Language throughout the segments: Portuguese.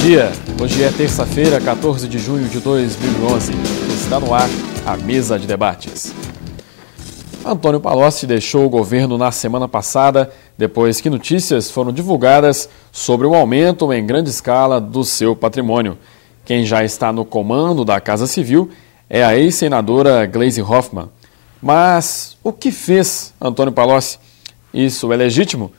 dia, hoje é terça-feira, 14 de junho de 2011. Está no ar a mesa de debates. Antônio Palocci deixou o governo na semana passada, depois que notícias foram divulgadas sobre o aumento em grande escala do seu patrimônio. Quem já está no comando da Casa Civil é a ex-senadora Gleisi Hoffmann. Mas o que fez Antônio Palocci? Isso é legítimo?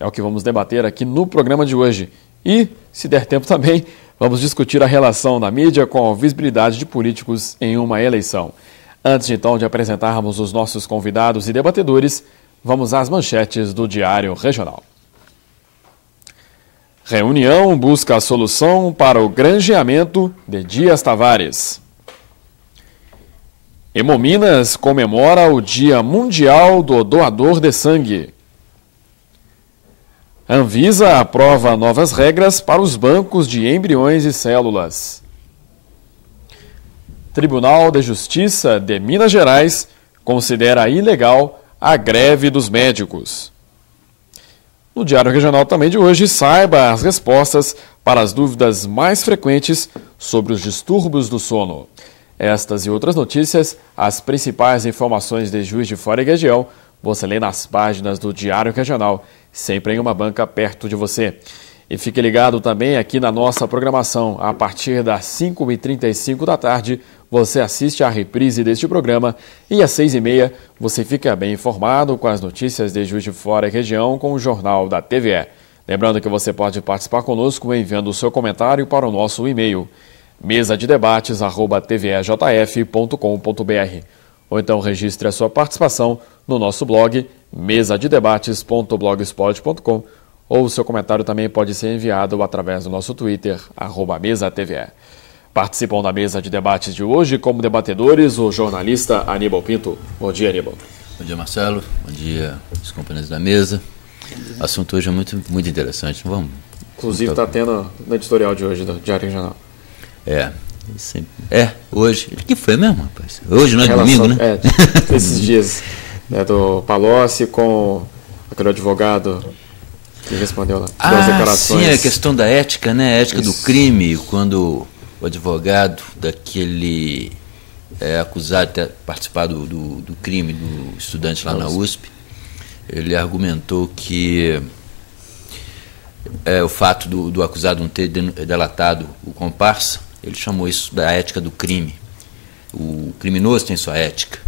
É o que vamos debater aqui no programa de hoje. E, se der tempo também, vamos discutir a relação da mídia com a visibilidade de políticos em uma eleição. Antes, então, de apresentarmos os nossos convidados e debatedores, vamos às manchetes do Diário Regional. Reunião busca a solução para o granjeamento de Dias Tavares. Hemominas comemora o Dia Mundial do Doador de Sangue. Anvisa aprova novas regras para os bancos de embriões e células. Tribunal de Justiça de Minas Gerais considera ilegal a greve dos médicos. No Diário Regional também de hoje, saiba as respostas para as dúvidas mais frequentes sobre os distúrbios do sono. Estas e outras notícias, as principais informações de Juiz de Fora e região, você lê nas páginas do Diário Regional, sempre em uma banca perto de você. E fique ligado também aqui na nossa programação. A partir das 5h35 da tarde, você assiste à reprise deste programa e às 6h30 você fica bem informado com as notícias de Juiz de Fora e região com o Jornal da TVE. Lembrando que você pode participar conosco enviando o seu comentário para o nosso e-mail mesadedebates@tvejf.com.br ou então registre a sua participação no nosso blog mesadedebates.blogspot.com ou o seu comentário também pode ser enviado através do nosso Twitter, @mesatve. Participam da mesa de debates de hoje como debatedores o jornalista Aníbal Pinto. Bom dia, Aníbal. Bom dia, Marcelo. Bom dia, os companheiros da mesa. O assunto hoje é muito interessante. Vamos. Inclusive está tendo no editorial de hoje do Diário Regional. Hoje. O que foi mesmo, rapaz? Hoje não é domingo, né? Esses dias, do Palocci com aquele advogado que respondeu lá. Das declarações. Sim, a questão da ética, né? A ética do crime, quando o advogado daquele acusado de ter participado do crime do estudante lá na USP, ele argumentou que o fato do acusado não ter delatado o comparsa, ele chamou isso da ética do crime. O criminoso tem sua ética.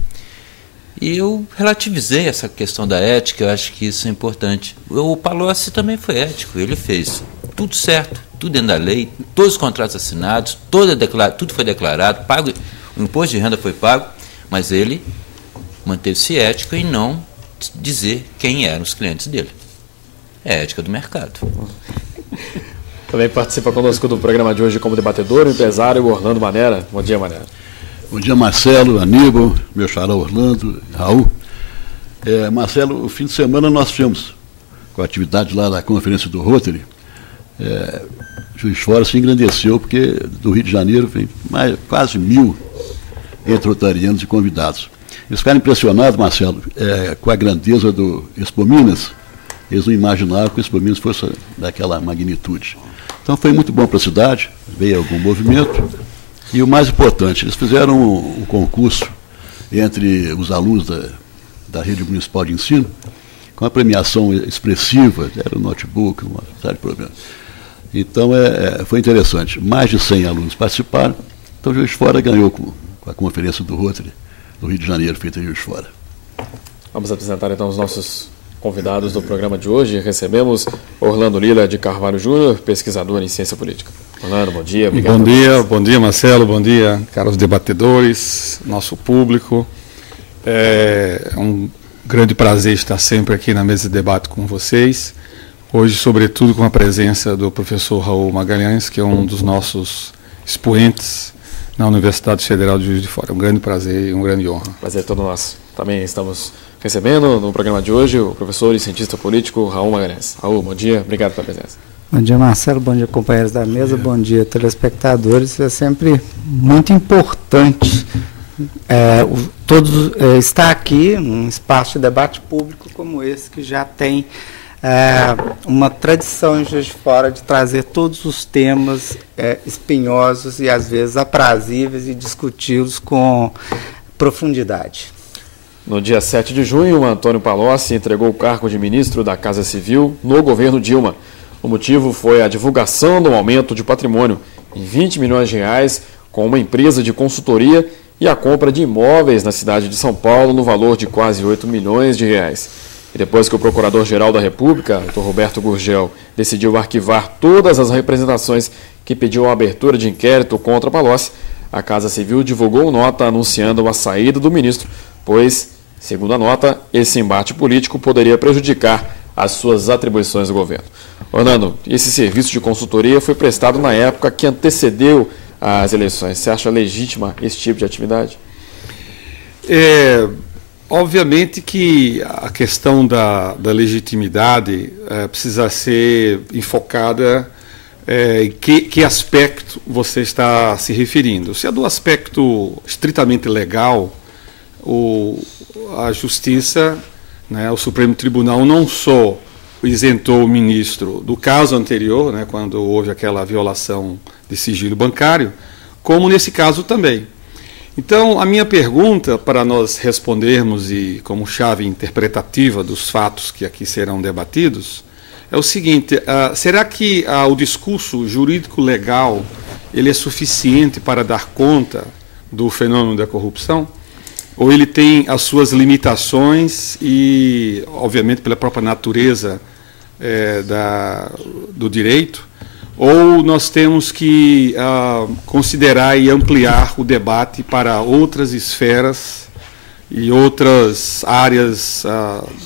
E eu relativizei essa questão da ética, eu acho que isso é importante. O Palocci também foi ético, ele fez tudo certo, tudo dentro da lei, todos os contratos assinados, tudo foi declarado, pago, o imposto de renda foi pago, mas ele manteve-se ético em não dizer quem eram os clientes dele. É a ética do mercado. Também participa conosco do programa de hoje como debatedor, o empresário Orlando Manera. Bom dia, Manera. Bom dia, Marcelo, Aníbal, meu xará Orlando, Raul. Marcelo, o fim de semana nós tivemos com a atividade lá da conferência do Rotary. Juiz de Fora se engrandeceu, porque do Rio de Janeiro vem quase 1000 entre rotarianos e convidados. Eles ficaram impressionados, Marcelo, com a grandeza do Expo Minas. Eles não imaginavam que o Expo Minas fosse daquela magnitude. Então foi muito bom para a cidade, veio algum movimento. E o mais importante, eles fizeram um concurso entre os alunos da rede municipal de ensino, com uma premiação expressiva, era um notebook, uma série de problemas. Então foi interessante. Mais de 100 alunos participaram, então o Juiz de Fora ganhou com a conferência do Rotary do Rio de Janeiro, feita em Juiz de Fora. Vamos apresentar então os nossos convidados do programa de hoje. Recebemos Orlando Lila de Carvalho Júnior, pesquisador em ciência política. Orlando, bom dia. Bom dia, Marcelo, bom dia, caros debatedores, nosso público. É um grande prazer estar sempre aqui na mesa de debate com vocês. Hoje, sobretudo, com a presença do professor Raul Magalhães, que é um dos nossos expoentes na Universidade Federal de Juiz de Fora. Um grande prazer e uma grande honra. Prazer é todo nosso. Também estamos recebendo no programa de hoje o professor e cientista político Raul Magalhães. Raul, bom dia, obrigado pela presença. Bom dia, Marcelo, bom dia, companheiros da mesa, bom dia, telespectadores. É sempre muito importante estar aqui num espaço de debate público como esse, que já tem uma tradição em Juiz de Fora de trazer todos os temas espinhosos e às vezes aprazíveis e discuti-los com profundidade. No dia 7 de junho, Antônio Palocci entregou o cargo de ministro da Casa Civil no governo Dilma. O motivo foi a divulgação do aumento de patrimônio em 20 milhões de reais com uma empresa de consultoria e a compra de imóveis na cidade de São Paulo no valor de quase 8 milhões de reais. E depois que o Procurador-Geral da República, Dr. Roberto Gurgel, decidiu arquivar todas as representações que pediam a abertura de inquérito contra Palocci, a Casa Civil divulgou nota anunciando a saída do ministro, pois, segundo a nota, esse embate político poderia prejudicar as suas atribuições do governo. Orlando, esse serviço de consultoria foi prestado na época que antecedeu as eleições. Você acha legítima esse tipo de atividade? Obviamente que a questão da legitimidade precisa ser enfocada em que aspecto você está se referindo. Se é do aspecto estritamente legal, a Justiça, o Supremo Tribunal não só isentou o ministro do caso anterior, quando houve aquela violação de sigilo bancário, como nesse caso também. Então, a minha pergunta para nós respondermos e como chave interpretativa dos fatos que aqui serão debatidos é o seguinte: será que o discurso jurídico-legal ele é suficiente para dar conta do fenômeno da corrupção? Ou ele tem as suas limitações e, obviamente, pela própria natureza do direito? Ou nós temos que considerar e ampliar o debate para outras esferas e outras áreas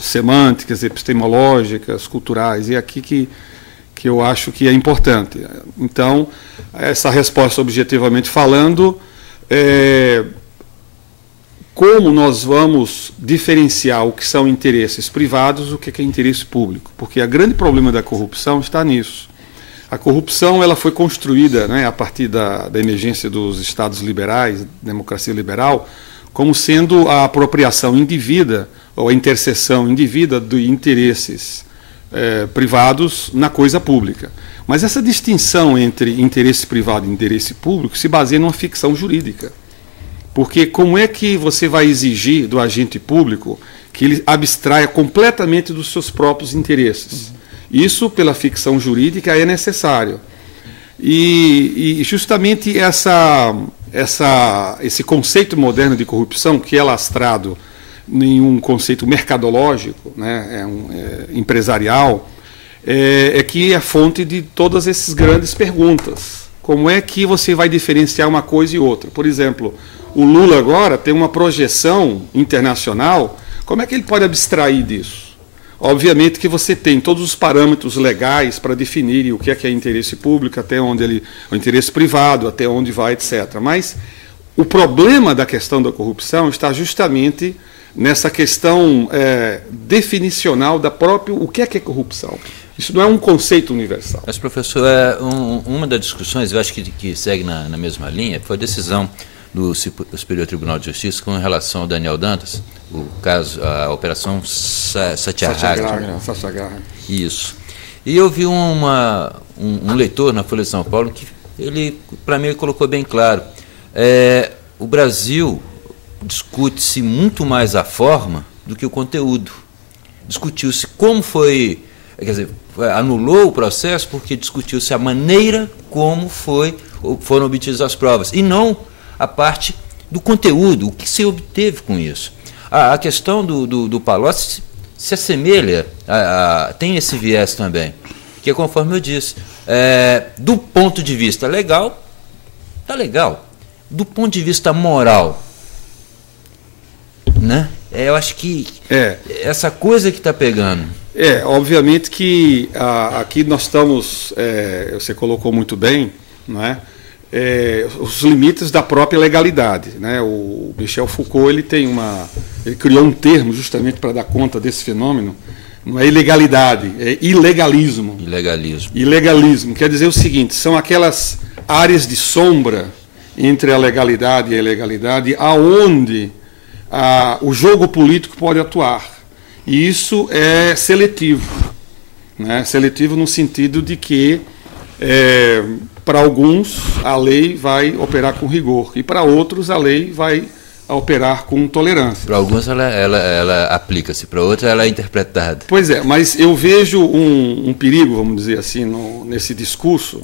semânticas, epistemológicas, culturais? E é aqui que eu acho que é importante. Então, essa resposta, objetivamente falando, como nós vamos diferenciar o que são interesses privados do que é interesse público? Porque o grande problema da corrupção está nisso. A corrupção ela foi construída a partir da emergência dos Estados liberais, democracia liberal, como sendo a apropriação indevida ou a interseção indevida de interesses privados na coisa pública. Mas essa distinção entre interesse privado e interesse público se baseia numa ficção jurídica. Porque como é que você vai exigir do agente público que ele abstraia completamente dos seus próprios interesses? Isso, pela ficção jurídica, é necessário. E justamente esse conceito moderno de corrupção, que é lastrado em um conceito mercadológico, empresarial, é que é a fonte de todas essas grandes perguntas. Como é que você vai diferenciar uma coisa e outra? Por exemplo, o Lula agora tem uma projeção internacional, como é que ele pode abstrair disso? Obviamente que você tem todos os parâmetros legais para definir o que é interesse público, até onde o interesse privado, até onde vai, etc. Mas o problema da questão da corrupção está justamente nessa questão definicional da própria o que é corrupção. Isso não é um conceito universal. Mas, professor, uma das discussões, eu acho que segue na mesma linha, foi a decisão do Superior Tribunal de Justiça com relação ao Daniel Dantas, o caso, a Operação Satyagraha. Isso. E eu vi um leitor na Folha de São Paulo que para mim, ele colocou bem claro. O Brasil discute-se muito mais a forma do que o conteúdo. Discutiu-se como foi, quer dizer, anulou o processo porque discutiu-se a maneira como foram obtidas as provas, e não a parte do conteúdo, o que se obteve com isso. A questão do Palocci se assemelha, tem esse viés também, que é conforme eu disse, do ponto de vista legal, está legal. Do ponto de vista moral, eu acho que essa coisa que está pegando. Obviamente que aqui nós estamos, você colocou muito bem, não é? Os limites da própria legalidade, O Michel Foucault ele criou um termo justamente para dar conta desse fenômeno. Não é ilegalidade, é ilegalismo. Ilegalismo quer dizer o seguinte: são aquelas áreas de sombra entre a legalidade e a ilegalidade, aonde o jogo político pode atuar. E isso é seletivo. né? Seletivo no sentido de que, para alguns, a lei vai operar com rigor e para outros a lei vai operar com tolerância. Para alguns ela aplica-se, para outros ela é interpretada. Pois é, mas eu vejo um perigo, vamos dizer assim, nesse discurso,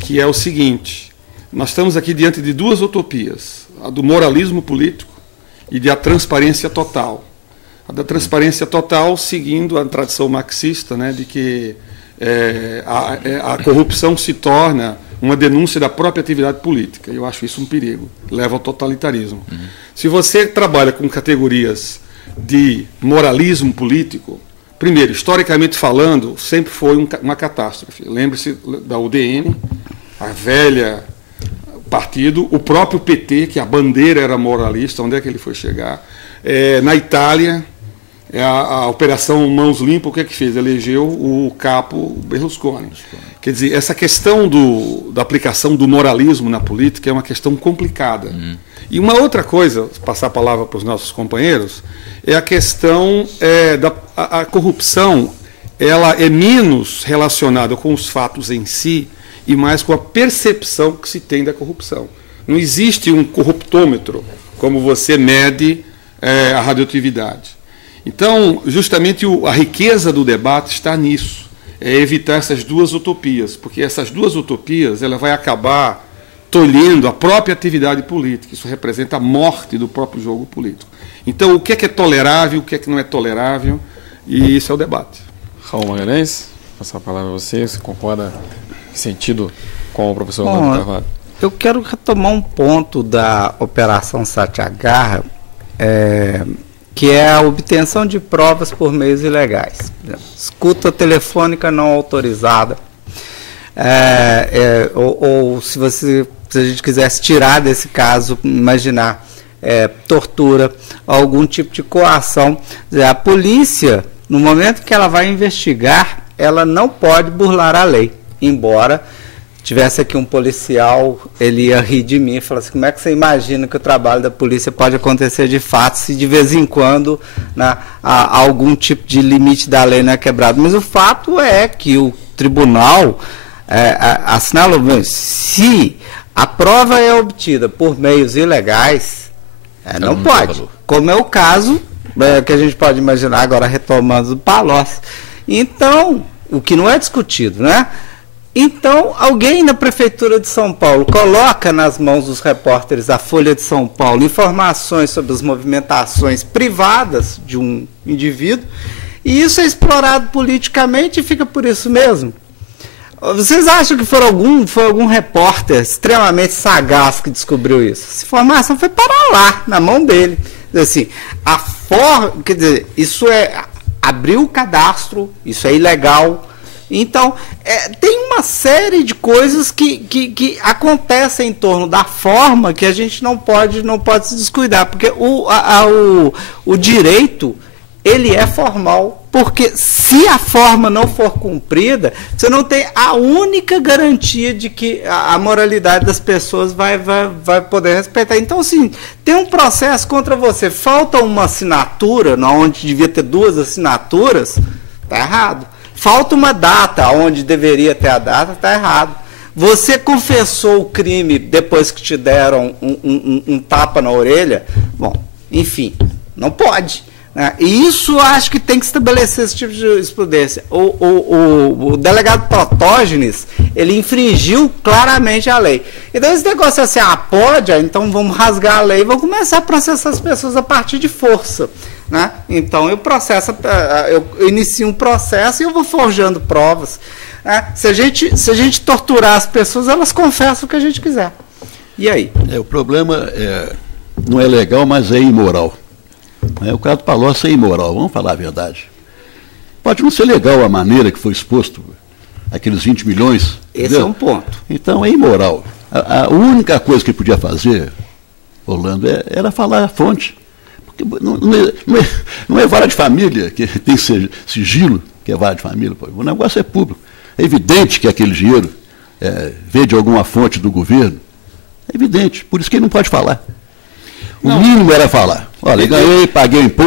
que é o seguinte: nós estamos aqui diante de duas utopias, a do moralismo político e de a transparência total. A da transparência total seguindo a tradição marxista, né, de que a corrupção se torna uma denúncia da própria atividade política. Eu acho isso um perigo, leva ao totalitarismo. Se você trabalha com categorias de moralismo político, primeiro, historicamente falando, sempre foi uma catástrofe. Lembre-se da UDN, a velha partido, o próprio PT, que a bandeira era moralista, onde é que ele foi chegar? Na Itália, a Operação Mãos Limpas, o que é que fez? Elegeu o capo Berlusconi. Quer dizer, essa questão da aplicação do moralismo na política é uma questão complicada. E uma outra coisa, passar a palavra para os nossos companheiros, é a questão a corrupção, ela é menos relacionada com os fatos em si e mais com a percepção que se tem da corrupção. Não existe um corruptômetro, como você mede a radioatividade. Então, justamente a riqueza do debate está nisso, é evitar essas duas utopias, porque essas duas utopias ela vai acabar tolhendo a própria atividade política, isso representa a morte do próprio jogo político. Então, o que é tolerável, o que é que não é tolerável, e isso é o debate. Raul Magalhães, vou passar a palavra a você, você concorda em sentido com o professor Orlando Carvalho? Eu quero retomar um ponto da Operação Satyagraha, que é a obtenção de provas por meios ilegais. Escuta telefônica não autorizada, ou se a gente quisesse tirar desse caso, imaginar tortura, algum tipo de coação. A polícia, no momento que ela vai investigar, ela não pode burlar a lei, embora tivesse aqui um policial, ele ia rir de mim e falar assim: como é que você imagina que o trabalho da polícia pode acontecer de fato se de vez em quando, né, algum tipo de limite da lei não é quebrado? Mas o fato é que o tribunal assinala, se a prova é obtida por meios ilegais, não pode. Como é o caso que a gente pode imaginar agora, retomando do Palocci. Então, o que não é discutido, né? Então, alguém na Prefeitura de São Paulo coloca nas mãos dos repórteres da Folha de São Paulo informações sobre as movimentações privadas de um indivíduo, e isso é explorado politicamente e fica por isso mesmo. Vocês acham que foi algum repórter extremamente sagaz que descobriu isso? Essa informação foi para lá, na mão dele. Assim, quer dizer, isso é abrir o cadastro, isso é ilegal. Então, tem uma série de coisas que acontecem em torno da forma que a gente não pode se descuidar, porque o direito, ele é formal, porque se a forma não for cumprida, você não tem a única garantia de que a moralidade das pessoas vai poder respeitar. Então, assim, tem um processo contra você, falta uma assinatura, onde devia ter 2 assinaturas, está errado. Falta uma data, onde deveria ter a data, está errado. Você confessou o crime depois que te deram um tapa na orelha? Bom, enfim, não pode. Né? E isso acho que tem que estabelecer esse tipo de jurisprudência. O delegado Protógenes, ele infringiu claramente a lei. Então esse negócio assim, pode, então vamos rasgar a lei e vamos começar a processar as pessoas a partir de força. Né? Então eu inicio um processo e eu vou forjando provas. Né? Se a gente torturar as pessoas, elas confessam o que a gente quiser. E aí? O problema não é legal, mas é imoral. O caso do Palocci é imoral, vamos falar a verdade. Pode não ser legal a maneira que foi exposto aqueles 20 milhões. Esse entendeu? É um ponto. Então é imoral. A única coisa que ele podia fazer, Orlando, era falar a fonte. Não é vara de família, que tem sigilo, que é vara de família. Pô. O negócio é público. É evidente que aquele dinheiro veio de alguma fonte do governo. É evidente, por isso que ele não pode falar. O mínimo era falar. Olha, ganhei, paguei o imposto.